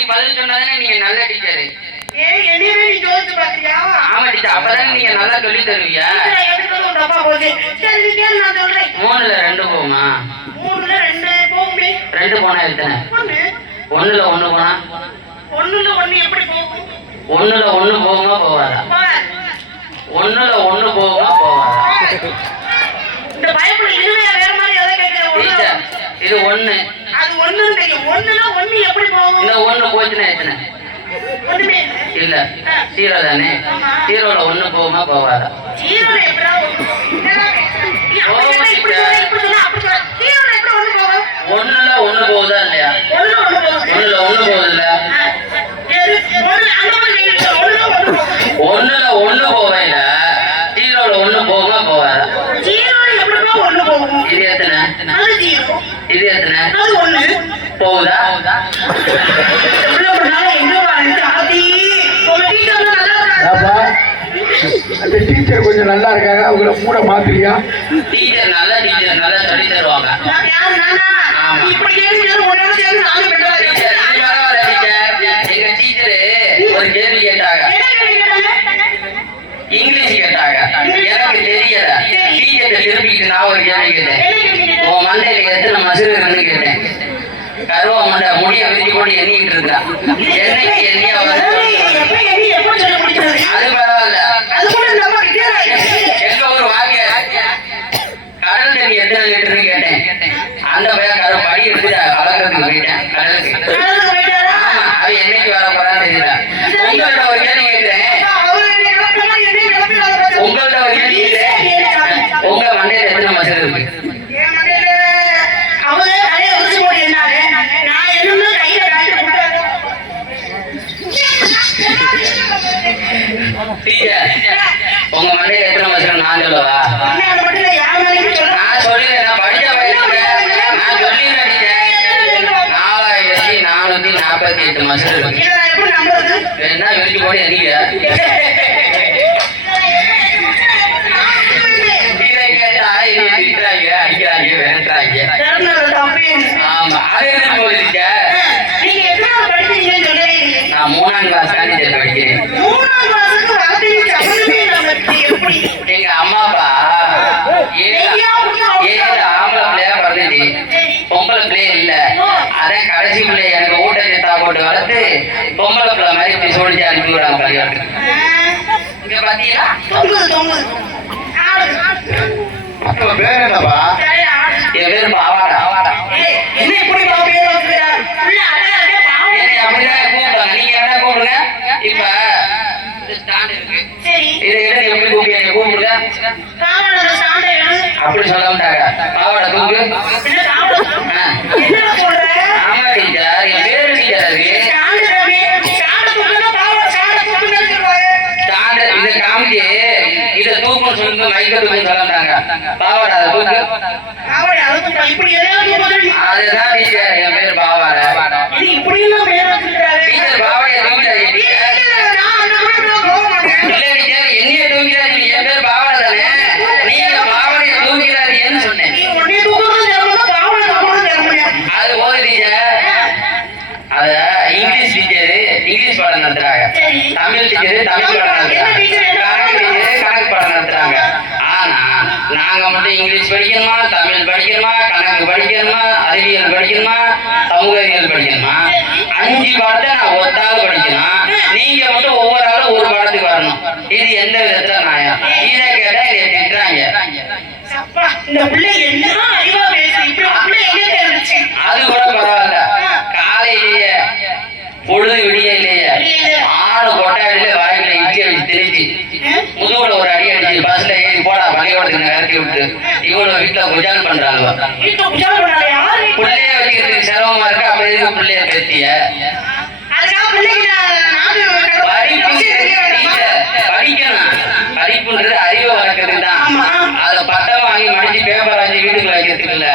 கேள்விக்கு பதில் சொன்னாதானே நீங்க நல்ல டீச்சரு? ஆமா டீச்சர் அப்பதானே நீங்க நல்லா சொல்லி சொல்றேன். மூணுல ரெண்டு போகுமா மூணுல ரெண்டு போகுமே. ரெண்டு போனா எத்தனை ஒண்ணு. ஒண்ணுல ஒண்ணு போனா ஒண்ணுல ஒண்ணு எப்படி போகும்? ஒண்ணுல ஒண்ணு போகுமா போவாதா பார். ஒண்ணுல ஒண்ணு போகுமா. இந்த பயப்புல இதுவே வேற மாதிரி ஒண்ணுல- இது ஒண்ணு அது ஒண்ணுன்னு தெரியும். ஒண்ணுல ஒண்ணு எப்படி போகும்? இந்த ஒண்ணு போச்சுன்னா எத்தனை? ஒண்ணுமே இல்ல. இல்ல. ஜீரோ தானே ஜீரோல ஒண்ணு போகுமா போவாதா. ஜீரோல எப்படி ஒண்ணு போகும்? ஒண்ணுல ஒண்ணு போகுதா இல்லையா? ஒண்ணுல ஒண்ணு போகுது. ஒண்ணுல ஒண்ணு போகுதுல்ல? எது? ஒண்ணு- அந்த மாதிரி நீங்க சொல்லுங்க. ஒண்ணுல ஒண்ணு போகுது. ஒண்ணுல ஒண்ணு போவையில ஜீரோல ஒண்ணு போகுமா போவாதா ஜீரோல எப்படிப்பா ஒண்ணு போகும்? இது எத்தனை அது ஜீரோ. இது எத்தனை அது ஒண்ணு. போகுதா எவ்வளவு பண்ணாலும் எங்க வாழ்ந்து ஆத்தி. உங்க டீச்சர் நல்லா இருக்காங்க. ஏப்பா அந்த டீச்சர் கொஞ்சம் நல்லா இருக்காங்க. அவங்கள மூட மாத்திரியா? டீச்சர் நல்ல டீச்சர் நல்லா சொல்லி தருவாங்க. இது எங்க டீச்சரு ஒரு கேள்வி கேட்டாங்க? இங்கிலீஷ் கேட்டாங்க. எனக்கு தெரியல. டீச்சர் திருப்பிட்டு நான் ஒரு கேள்வி கேட்டேன். உன் மண்டையில எத்தனை மசுறு இருக்குன்னு கேட்டேன். கருவா மண்டை முடிய விரிச்சு போட்டு எண்ணிக்கிட்டு இருந்தா என்னைக்கு எண்ணி? அது பரவாயில்ல. நம்ம எங்க ஒரு வாக்கிய கடல் தண்ணி எத்தனை லிட்டர்னு கேட்டேன். அந்த பையன் கரு படி எடுத்து கலக்கிறதுக்கு போயிட்டேன் கடலுக்கு. அது என்னைக்கு வர போறான்னு தெரியல. உங்கள்ட்ட ஒரு கேள்வி கேட்டேன். உங்கள்ட்ட ஒரு கேள்வி கேட்டேன் உங்க மண்டையில எத்தனை மசுறு இருக்கு? உங்க மண்டையில எத்தனை மசுறு நான் சொல்லவா? சொல்ல நான் டீச்சர் நாலாயிரத்தி நானூத்தி நாற்பத்தி எட்டு நம்புறது? என்ன கேட்டா இதை திட்டுறாங்க அடிக்கிறாங்க விரட்டுறாங்க. ஆமா அது. நான் மூணாம் கிளாஸ் தான் பிள்ளையா பிறந்துச்சு பொம்பளை பிள்ளையே இல்ல. அதான் கடைசி பிள்ளை எனக்கு ஊட்டச்சத்தா போட்டு வளர்த்து பொம்பளை பிள்ளை மாதிரி இப்படி சொல்லிச்சு அனுப்பி விடுறாங்க பள்ளிக்கூடத்துக்கு இங்க பாத்தீங்களா? பேர் என்னப்பா. என் பேர் பாவாடா. ஏய், என்ன இப்படி அப்படிதான் கூப்பிடுவாங்க நீங்க என்ன கூப்பிடுங்க? இப்ப இந்த ஸ்டாண்ட் இருக்கு சரி, இதை எப்படி கூப்பிடுங்க. கூப்பிடுங்க. அப்படி சொல்ல மாட்டாங்க பாவாடை தூக்கு? ஆமா டீச்சர். என் பேரு டீச்சர் அது சாண்டை ரவி, சாண்டை தூக்குனா பாவாடை சாண்டை தூக்குன்னு சொல்லுவாங்க. ஸ்டாண்ட் இதை காமிச்சு இதை தூக்குன்னு சொல்லிட்டு மைக்க தூக்குன்னு சொல்ல மாட்டாங்க பாவாடை அதை தூக்கு பாவாடை அழுத்துப்பா. இப்படி எதையாவது தூக்குறது? அதுதான் டீச்சர் என் பேர் பாவாடை இது இப்படியெல்லாம் பேர் வச்சிருக்காரு. டீச்சர் பாவாடையை தூக்கிடாதீங்க டீச்சர் நான் அந்த மாதிரி போக மாட்டேன். இல்ல டீச்சர் என்னைய தூக்கிடாதீங்க என் பேர் பாவாடை தானே நீங்க பாவாடையை தூக்கிடாதீங்கன்னு சொன்னேன் நீ உன்னை தூக்குறது திறமைதான், பாவாடை தூக்குறது திறமையா? அது போது டீச்சர் அத இங்கிலீஷ் டீச்சர் இங்கிலீஷ் பாடம் நடத்துறாங்க. தமிழ் டீச்சர் தமிழ் பாடம் நடத்துறாங்க. கணக்கு பாடம் நடத்துறாங்க. ஆனா நாங்க மட்டும் இங்கிலீஷ் படிக்கணுமா தமிழ் படிக்கணுமா கணக்கு படிக்கணுமா அறிவியல் படிக்கணுமா சமூக அறிவியல் படிக்கணுமா? அஞ்சு பாடத்தை நான் ஒத்தாள் படிக்கணும். நீங்க மட்டும் ஒவ்வொரு ஆளும் ஒரு பாடத்துக்கு வரணும். இது எந்த விதத்துல நியாயம்? இதை கேட்டா இதை திட்டுறாங்க. அப்பா, இந்த பிள்ளை என்ன அறிவா பேசுது இப்படி பிள்ளை எங்க தெரிஞ்சுச்சு அது கூட பரவாயில்ல. காலையிலேயே பொழுது தெரிஞ்சு. முதுகுல ஒரு அடி அடிச்சு பஸ்ல ஏறி போடா பகையோட இறக்கி விட்டு. இவ்வளவு வீட்டுல குஜால் பண்றாங்க. பிள்ளைய வைக்கிறது சிரமமா இருக்கு அப்ப எதுக்கு பிள்ளைய பேத்திய? படிக்கணும். படிப்புன்றது அறிவை வளர்க்கறது தான். அதை பட்டம் வாங்கி மடிச்சு பேப்பர் வாங்கி வீட்டுக்குள்ள வைக்கிறதுக்கு இல்ல.